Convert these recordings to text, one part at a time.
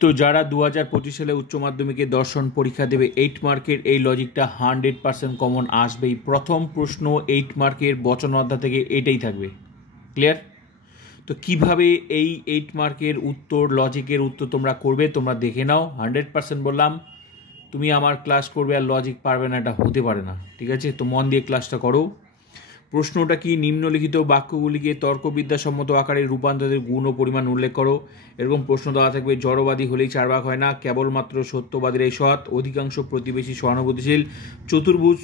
তো যারা 2025 সালে উচ্চ মাধ্যমিকে দর্শন পরীক্ষা দেবে 8 মার্কের এই লজিকটা 100% কমন আসবেই। প্রথম প্রশ্ন 8 মার্কের বচন অধ্যায় থেকে এটাই থাকবে। ক্লিয়ার? তো কিভাবে এই 8 মার্কের উত্তর, লজিকের উত্তর তোমরা করবে তোমরা দেখে নাও। 100% বললাম, তুমি আমার ক্লাস করবে আর লজিক পারবে না, এটা হতে পারে না। ঠিক আছে, তো মন দিয়ে ক্লাসটা করো। প্রশ্নটা কি, নিম্নলিখিত বাক্যগুলিকে তর্কবিদ্যাসম্মত আকারে রূপান্তরের গুণ ও পরিমাণ উল্লেখ করো। এরকম প্রশ্ন দেওয়া থাকবে। জড়বাদী হলেই চার ভাগ হয় না, কেবলমাত্র সত্যবাদীরাই সৎ, অধিকাংশ প্রতিবেশী সহানুভূতিশীল, চতুর্ভুজ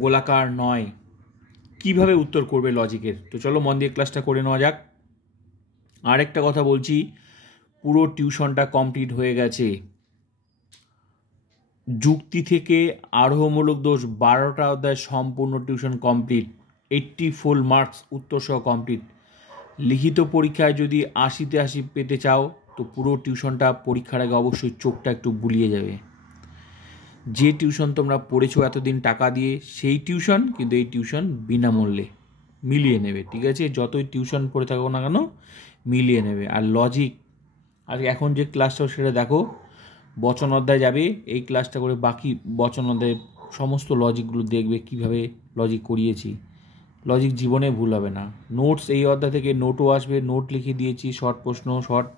গোলাকার নয়। কিভাবে উত্তর করবে লজিকের? তো চলো মন দিয়ে ক্লাসটা করে নেওয়া যাক। আরেকটা কথা বলছি, পুরো টিউশনটা কমপ্লিট হয়ে গেছে। যুক্তি থেকে আরোহমূলক দোষ 12টা অধ্যায় সম্পূর্ণ টিউশন কমপ্লিট, 80 ফুল মার্কস উত্তর সহ কমপ্লিট। লিখিত পরীক্ষায় যদি 80-তে 80 পেতে চাও তো পুরো টিউশনটা পরীক্ষার আগে অবশ্যই চোখটা একটু বুলিয়ে যাবে। যে টিউশন তোমরা পড়েছো এতদিন টাকা দিয়ে, সেই টিউশন, কিন্তু এই টিউশন বিনামূল্যে মিলিয়ে নেবে। ঠিক আছে, যতই টিউশন পড়ে থাকো না কেন মিলিয়ে নেবে। আর লজিক, আর এখন যে ক্লাসটা সেটা দেখো, বচন অধ্যায় যাবে, এই ক্লাসটা করে বাকি বচন অধ্যায়ের সমস্ত লজিকগুলো দেখবে, কিভাবে লজিক করিয়েছি। লজিক জীবনে ভুল হবে না। নোটস এই অধ্যায় থেকে নোটও আসবে, নোট লিখে দিয়েছি, শর্ট প্রশ্ন, শর্ট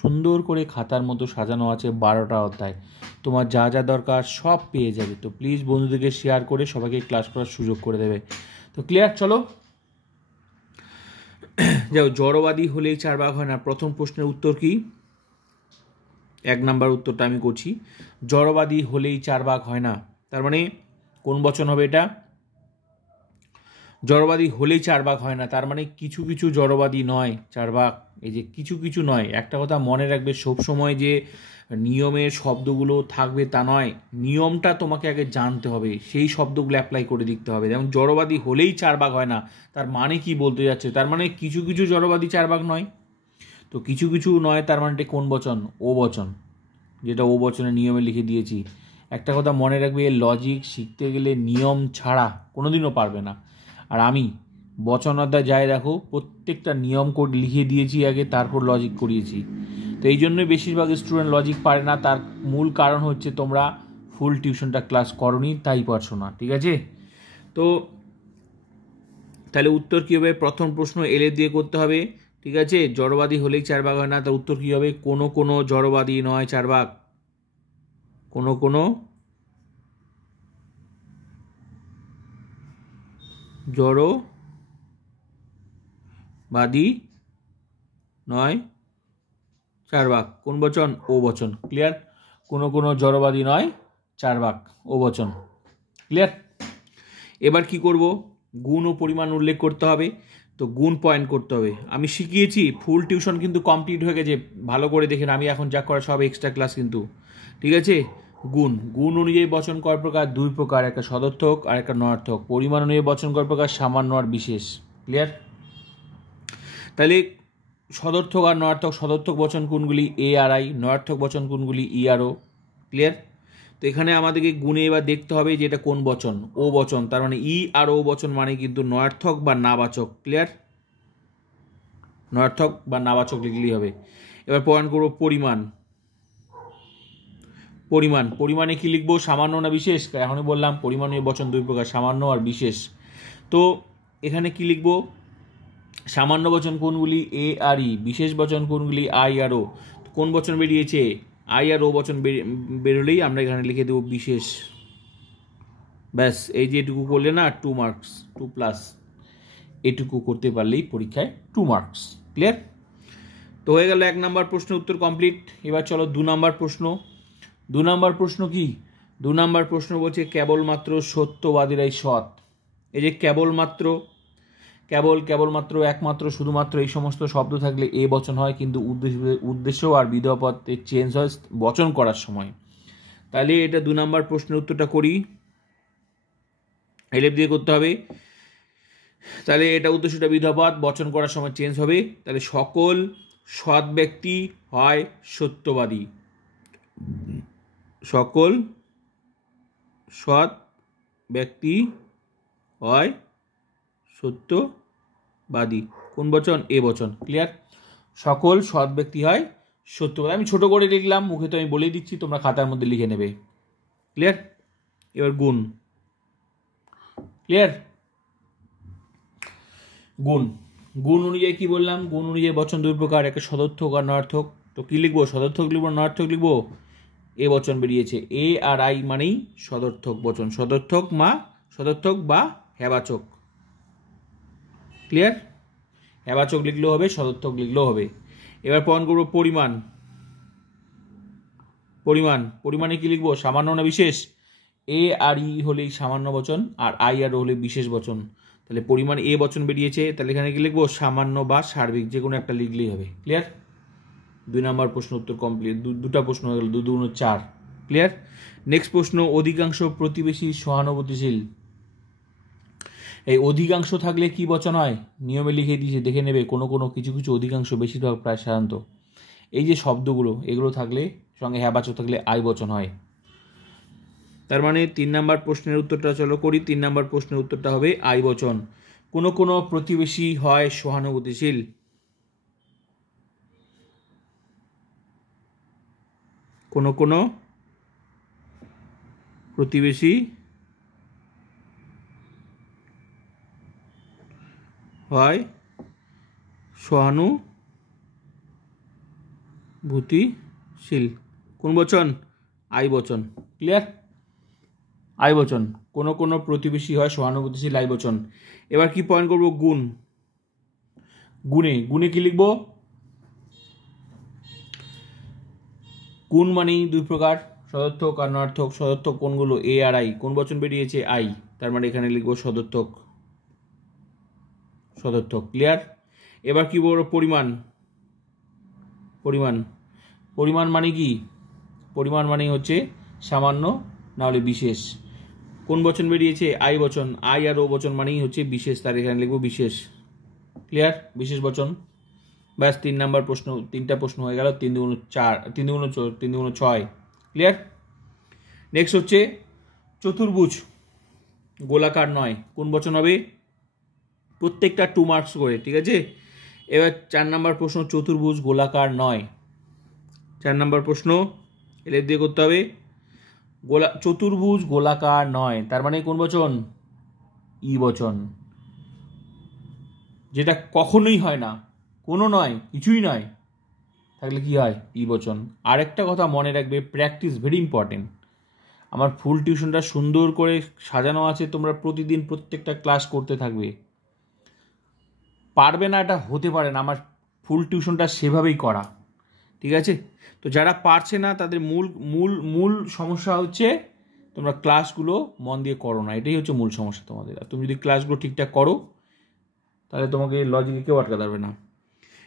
সুন্দর করে খাতার মতো সাজানো আছে। 12টা অধ্যায়, তোমার যা যা দরকার সব পেয়ে যাবে। তো প্লিজ বন্ধুদেরকে শেয়ার করে সবাইকে ক্লাস করার সুযোগ করে দেবে। তো ক্লিয়ার? চলো যাও। জড়বাদী হলেই চার ভাগ হয় না, প্রথম প্রশ্নের উত্তর কি? 1 নাম্বার উত্তরটা আমি করছি। জড়বাদী হলেই চার ভাগ হয় না, তার মানে কোন বচন হবে এটা? জড়বাদী হলেই চার ভাগ হয় না, তার মানে কিছু কিছু জড়বাদী নয় চার ভাগ। এই যে কিছু কিছু নয়, একটা কথা মনে রাখবে সবসময়, যে নিয়মের শব্দগুলো থাকবে তা নয়, নিয়মটা তোমাকে আগে জানতে হবে, সেই শব্দগুলো অ্যাপ্লাই করে দেখতে হবে। যেমন জড়বাদী হলেই চার ভাগ হয় না, তার মানে কি বলতে যাচ্ছে? তার মানে কিছু কিছু জড়বাদী চার ভাগ নয়। তো কিছু কিছু নয়, তার মানেটা কোন বচন? ও বচন, যেটা ও বচনের নিয়মে লিখে দিয়েছি। একটা কথা মনে রাখবে, লজিক শিখতে গেলে নিয়ম ছাড়া কোনোদিনও পারবে না। আর আমি বচন অধ্যায় যাই দেখো, প্রত্যেকটা নিয়ম কোড লিখে দিয়েছি আগে, তারপর লজিক করিয়েছি। তো এই জন্যই বেশিরভাগ স্টুডেন্ট লজিক পারে না। তার মূল কারণ হচ্ছে তোমরা ফুল টিউশনটা ক্লাস করোনি, তাই পারছো না। ঠিক আছে, তো তাহলে উত্তর কী হবে? প্রথম প্রশ্ন এলে দিয়ে করতে হবে। ঠিক আছে, জড়বাদী হলেই চার ভাগ হয় না, তার উত্তর কী হবে? কোনো কোনো জড়বাদী নয় চার ভাগ, কোনো কোনো জড়বাদী নয় চার ভাগ। কোন বচন? ও বচন। ক্লিয়ার? কোনো কোনো জড়বাদী নয় চার ভাগ, ও বচন। ক্লিয়ার? এবার কি করব? গুণ ও পরিমাণ উল্লেখ করতে হবে। তো গুণ পয়েন্ট করতে হবে। আমি শিখিয়েছি, ফুল টিউশন কিন্তু কমপ্লিট হয়ে গেছে, ভালো করে দেখেন। আমি এখন যা করা সব এক্সট্রা ক্লাস কিন্তু। ঠিক আছে, গুণ, গুণ অনুযায়ী বচন কয় প্রকার? 2 প্রকার, একটা সদর্থক আর একটা নয়ার্থক। পরিমাণ অনুযায়ী বচন কয় প্রকার? সামান্য আর বিশেষ। ক্লিয়ার? তাহলে সদর্থক আর নয়ার্থক, সদর্থক বচন কোনগুলি? এ আর আই। নয়ার্থক বচন কোনগুলি? ই আর ও। ক্লিয়ার? তো এখানে আমাদেরকে গুণে এবার দেখতে হবে যে এটা কোন বচন? ও বচন। তার মানে ই আর ও বচন মানে কিন্তু নয়ার্থক বা নাবাচক। ক্লিয়ার? নয়ার্থক বা নাবাচক লিখলেই হবে। এবার প্রমাণ করব পরিমাণ। পরিমাণ, পরিমাণে কি লিখবো? সামান্য না বিশেষ? এখনই বললাম পরিমাণীয় বচন 2 প্রকার, সামান্য আর বিশেষ। তো এখানে কি লিখবো? সামান্য বচন কোনগুলি? এ আর ই। বিশেষ বচন কোনগুলি? আই আর ও। কোন বচন বেরিয়েছে? আই আর ও বচন বেরোলেই আমরা এখানে লিখে দেবো বিশেষ। ব্যাস, এই যে এটুকু করলে না 2 মার্কস, 2+, এটুকু করতে পারলেই পরীক্ষায় 2 মার্কস। ক্লিয়ার? তো হয়ে গেল 1 নাম্বার প্রশ্নের উত্তর কমপ্লিট। এবার চলো 2 নাম্বার প্রশ্ন। 2 নাম্বার প্রশ্ন কি? 2 নাম্বার প্রশ্ন বলছে কেবলমাত্র সত্যবাদীরাই সৎ। এই যে কেবলমাত্র, কেবলমাত্র, একমাত্র, শুধুমাত্র, এই সমস্ত শব্দ থাকলে এ বচন হয়, কিন্তু উদ্দেশ্য আর বিধেয়পদে চেঞ্জ হয় বচন করার সময়। তাহলে এটা 2 নাম্বার প্রশ্নের উত্তরটা করি। এলেপ দিয়ে করতে হবে। তাহলে এটা উদ্দেশ্যটা বিধেয়পদ, বচন করার সময় চেঞ্জ হবে। তাহলে সকল সৎ ব্যক্তি হয় সত্যবাদী। সকল সৎ ব্যক্তি হয় সত্যবাদী। কোন বচন? এ বচন। ক্লিয়ার? সকল সৎ ব্যক্তি হয় সত্য কথা। আমি ছোট করে লিখলাম, মুখে তো আমি বলেই দিচ্ছি, তোমরা খাতার মধ্যে লিখে নেবে। ক্লিয়ার? এবার গুণ। ক্লিয়ার? গুণ গুণ অনুযায়ী কি বললাম? গুণ অনুযায়ী বচন দুই প্রকার, একটা সদর্থক আর নয়ার্থক। তো কি লিখবো? সদর্থক লিখবো, নয়ার্থক লিখবো? এ বচন বেরিয়েছে, এ আর আই মানেই সদর্থক বচন। সদর্থক বা হ্যাবাচক। ক্লিয়ার? হ্যাবাচক লিখলেও হবে, সদর্থক লিখলেও হবে। এবার প্রমাণ করবো পরিমাণ। পরিমাণে কি লিখবো? সামান্য না বিশেষ? এ আর ই হলেই সামান্য বচন, আর আই আর হলে বিশেষ বচন। তাহলে পরিমাণ এ বচন বেরিয়েছে, তাহলে এখানে কি লিখবো? সামান্য বা সার্বিক, যে কোনো একটা লিখলেই হবে। ক্লিয়ার? 2 নম্বর প্রশ্ন উত্তর কমপ্লিট। দুটা প্রশ্ন হয়ে গেল, 2 2 4। ক্লিয়ার? নেক্সট প্রশ্ন, অধিকাংশ প্রতিবেশী সহানুভূতিশীল। এই অধিকাংশ থাকলে কি বচন হয়? নিয়মে লিখে দিয়েছে, দেখে নেবে। কোনো কিছু অধিকাংশ, বেশিরভাগ, প্রায়, সাধারণত, এই যে শব্দগুলো, এগুলো থাকলে, সঙ্গে হ্যাবাচক থাকলে আই বচন হয়। তার মানে 3 নম্বর প্রশ্নের উত্তরটা চলো করি। 3 নম্বর প্রশ্নের উত্তরটা হবে আই বচন। কোনো প্রতিবেশী হয় সহানুভূতিশীল। কোনো প্রতিবেশী হয় সহানুভূতিশীল। কোন বচন? আই বচন। ক্লিয়ার? আই বচন। কোনো প্রতিবেশী হয় সহানুভূতিশীল, আই বচন। এবার কি পয়েন্ট করবো? গুণ। গুণে কি লিখবো? গুণ মানেই দুই প্রকার, সদর্থক আর নয়ার্থক। সদর্থক কোনগুলো? এ আর আই। কোন বচন বেরিয়েছে? আই। তার মানে এখানে লিখবো সদর্থক। ক্লিয়ার? এবার কি বলবো? পরিমাণ মানে কি? পরিমাণ মানে হচ্ছে সামান্য, না হলে বিশেষ। কোন বচন বেরিয়েছে? আই বচন। আই আর ও বচন মানেই হচ্ছে বিশেষ, তার এখানে লিখবো বিশেষ। ক্লিয়ার? বিশেষ বচন। ব্যাস 3 নম্বর প্রশ্ন, 3টা প্রশ্ন হয়ে গেল। 3 2 4, 3 2 6। ক্লিয়ার? নেক্সট হচ্ছে চতুর্ভুজ গোলাকার নয়। কোন বচন হবে? প্রত্যেকটা 2 মার্কস করে, ঠিক আছে? এবার 4 নম্বর প্রশ্ন, চতুর্ভুজ গোলাকার নয়। 4 নম্বর প্রশ্ন এর দিয়ে করতে হবে। চতুর্ভুজ গোলাকার নয়, তার মানে কোন বচন? ই বচন। যেটা কখনোই হয় না, কোনো নয়, কিছুই নয়, থাকলে কি হয়? ই বচন। আরেকটা কথা মনে রাখবে, প্র্যাকটিস ভেরি ইম্পর্টেন্ট। আমার ফুল টিউশনটা সুন্দর করে সাজানো আছে, তোমরা প্রতিদিন প্রত্যেকটা ক্লাস করতে থাকবে। পারবে না এটা হতে পারে না, আমার ফুল টিউশনটা সেভাবেই করা, ঠিক আছে? তো যারা পারছে না তাদের মূল সমস্যা হচ্ছে তোমরা ক্লাসগুলো মন দিয়ে করো না, এটাই হচ্ছে মূল সমস্যা তোমাদের। আর তুমি যদি ক্লাসগুলো ঠিকঠাক করো তাহলে তোমাকে লজিকে কেউ আটকাতে পারবে না।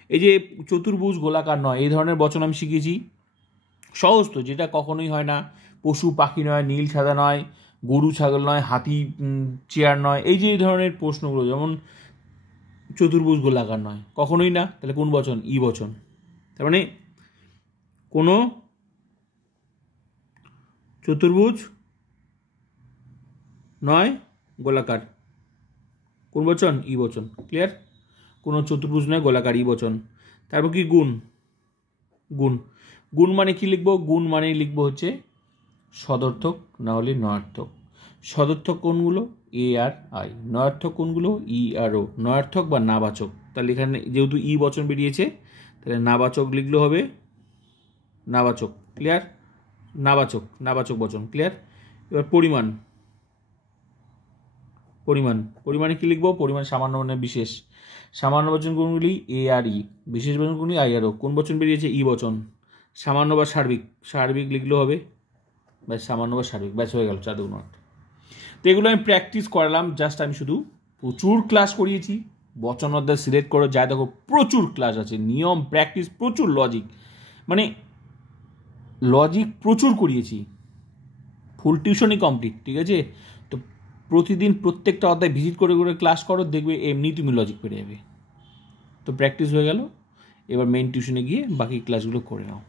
এই যে চতুর্ভুজ গোলাকার নয়, এই ধরনের বচন আমি শিখেছি। সহজ তো, যেটা কখনোই হয় না, পশু পাখি নয়, নীল সাদা নয়, গরু ছাগল নয়, হাতি চেয়ার নয়, এই যে এই ধরনের প্রশ্নগুলো, যেমন চতুর্ভুজ গোলাকার নয়, কখনোই না, তাহলে কোন বচন? ই বচন। তার মানে কোনো চতুর্ভুজ নয় গোলাকার, কোন বচন? ই বচন। ক্লিয়ার? কোনো চতুর্ভুজ নয় গোলাকার, ই বচন। তারপর কি? গুণ মানে কি লিখবো? গুণ মানে লিখবো হচ্ছে সদর্থক, না হলে নয়ার্থক। সদর্থক কোনগুলো? এ আর আই। নয়ার্থক কোনগুলো? ই আর ও। নয়ার্থক বা নাবাচক। তাহলে এখানে যেহেতু ই বচন বেরিয়েছে, তাহলে নাবাচক লিখলেও হবে নাবাচক। ক্লিয়ার? নাবাচক বচন। ক্লিয়ার? এবার পরিমাণে কি লিখবো? পরিমাণ সামান্য মানে বিশেষ। সামান্য বচন কোনগুলি? এ আর ই। বিশেষ বচন কোনগুলি? আই আর ও। কোন বচন বেরিয়েছে? ই বচন। সামান্য বা সার্বিক লিখলেও হবে, ব্যাস, সামান্য বা সার্বিক, ব্যাস হয়ে গেল 4 2 8। তো এগুলো আমি প্র্যাকটিস করালাম, জাস্ট আমি শুধু প্রচুর ক্লাস করিয়েছি। বচন অধ্যায় সিলেক্ট করো, যা দেখো প্রচুর ক্লাস আছে, নিয়ম, প্র্যাকটিস, প্রচুর লজিক, মানে লজিক প্রচুর করিয়েছি। ফুল টিউশনই কমপ্লিট, ঠিক আছে? তো প্রতিদিন প্রত্যেকটা অধ্যায় ভিজিট করে ক্লাস করো, দেখবে এমনি তুমি লজিক পেরে যাবে। তো প্র্যাকটিস হয়ে গেল, এবার মেইন টিউশনে গিয়ে বাকি ক্লাসগুলো করে নাও।